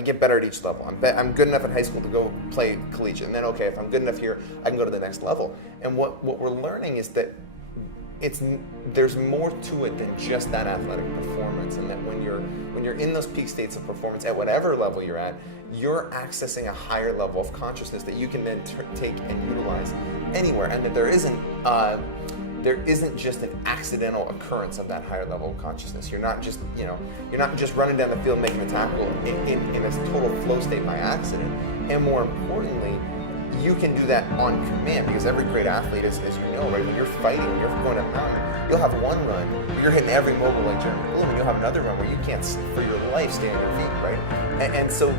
I get better at each level. I'm good enough in high school to go play collegiate, and then okay, if I'm good enough here, I can go to the next level. And what we're learning is that there's more to it than just that athletic performance, and that when you're in those peak states of performance at whatever level you're at, you're accessing a higher level of consciousness that you can then take and utilize anywhere, and that there isn't just an accidental occurrence of that higher level of consciousness. You're not just running down the field making a tackle in a total flow state by accident. And more importantly, you can do that on command, because every great athlete, as you know, right, when you're fighting, when you're going up a mountain, you'll have one run where you're hitting every mogul like Jeremy Bloom, and you'll have another run where you can't, for your life, stay on your feet, right? And so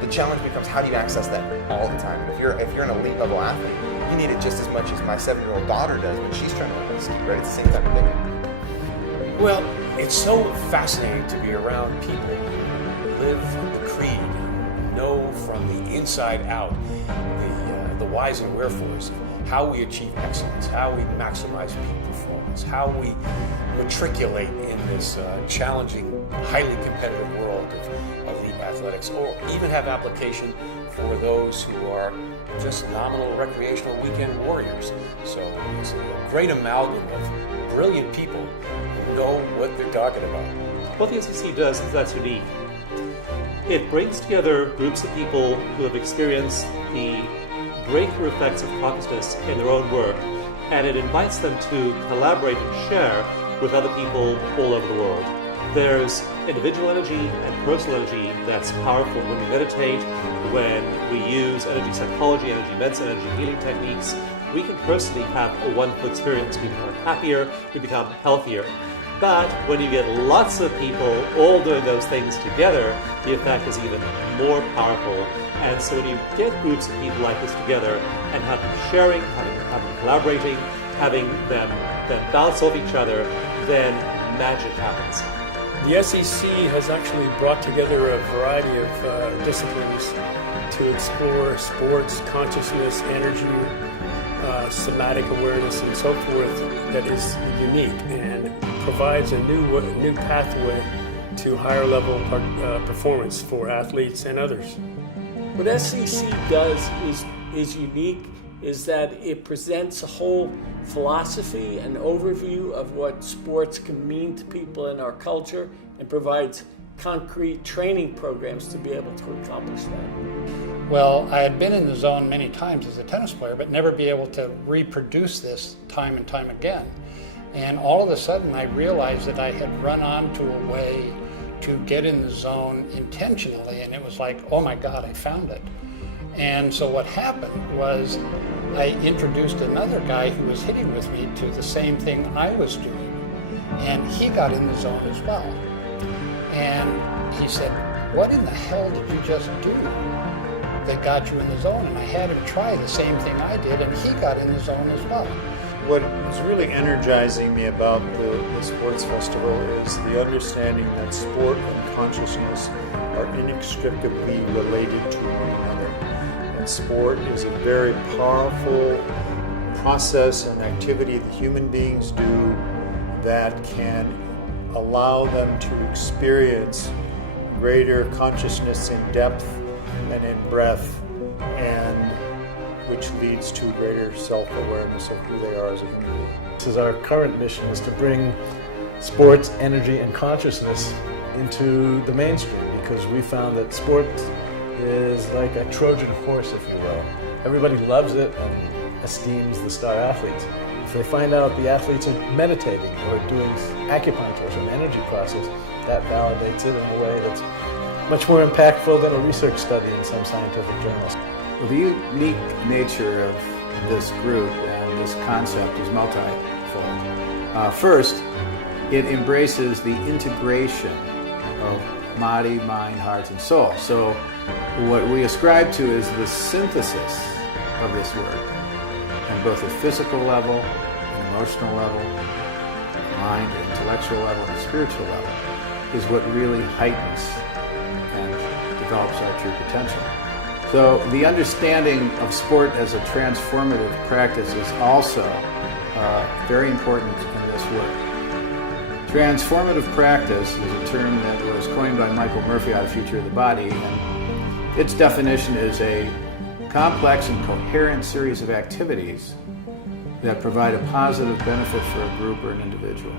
the challenge becomes, how do you access that all the time? And if you're an elite level athlete, you need it just as much as my 7-year-old daughter does when she's trying to learn how to ski, right? It's the same type of thing. Well, it's so fascinating to be around people who live the creed, know from the inside out the whys and wherefores of how we achieve excellence, how we maximize peak performance, how we matriculate in this challenging, highly competitive world of elite athletics, or even have application for those who are just nominal recreational weekend warriors. So it's a great amalgam of brilliant people who know what they're talking about. What the SEC does is that's unique. It brings together groups of people who have experienced the breakthrough effects of consciousness in their own work, and it invites them to collaborate and share with other people all over the world. There's individual energy and personal energy that's powerful when we meditate, when we use energy psychology, energy medicine, energy healing techniques. We can personally have a wonderful experience. We become happier, we become healthier. But when you get lots of people all doing those things together, the effect is even more powerful. And so when you get groups of people like this together and have them sharing, having them collaborating, having them bounce off each other, then magic happens. The SEC has actually brought together a variety of disciplines to explore sports, consciousness, energy, somatic awareness, and so forth that is unique and provides a new pathway to higher level performance for athletes and others. What SEC does is unique, is that it presents a whole philosophy and overview of what sports can mean to people in our culture, and provides concrete training programs to be able to accomplish that. Well, I had been in the zone many times as a tennis player, but never be able to reproduce this time and time again. And all of a sudden I realized that I had run onto a way to get in the zone intentionally, and it was like, oh my God, I found it. And so what happened was I introduced another guy who was hitting with me to the same thing I was doing, and he got in the zone as well. And he said, what in the hell did you just do that got you in the zone? And I had him try the same thing I did, and he got in the zone as well. What is really energizing me about the sports festival is the understanding that sport and consciousness are inextricably related to one another. And sport is a very powerful process and activity that human beings do that can allow them to experience greater consciousness in depth and in breadth, and which leads to greater self-awareness of who they are as a human being. This is our current mission, is to bring sports, energy, and consciousness into the mainstream, because we found that sport is like a Trojan horse, if you will. Everybody loves it and esteems the star athletes. If they find out the athletes are meditating or doing acupuncture, some energy process, that validates it in a way that's much more impactful than a research study in some scientific journals. Well, the unique nature of this group and this concept is multifold. First, it embraces the integration of body, mind, heart, and soul. So what we ascribe to is the synthesis of this work on both a physical level, an emotional level, mind, intellectual level, and spiritual level is what really heightens and develops our true potential. So the understanding of sport as a transformative practice is also very important in this work. Transformative practice is a term that was coined by Michael Murphy out of Future of the Body, and Its definition is a complex and coherent series of activities that provide a positive benefit for a group or an individual.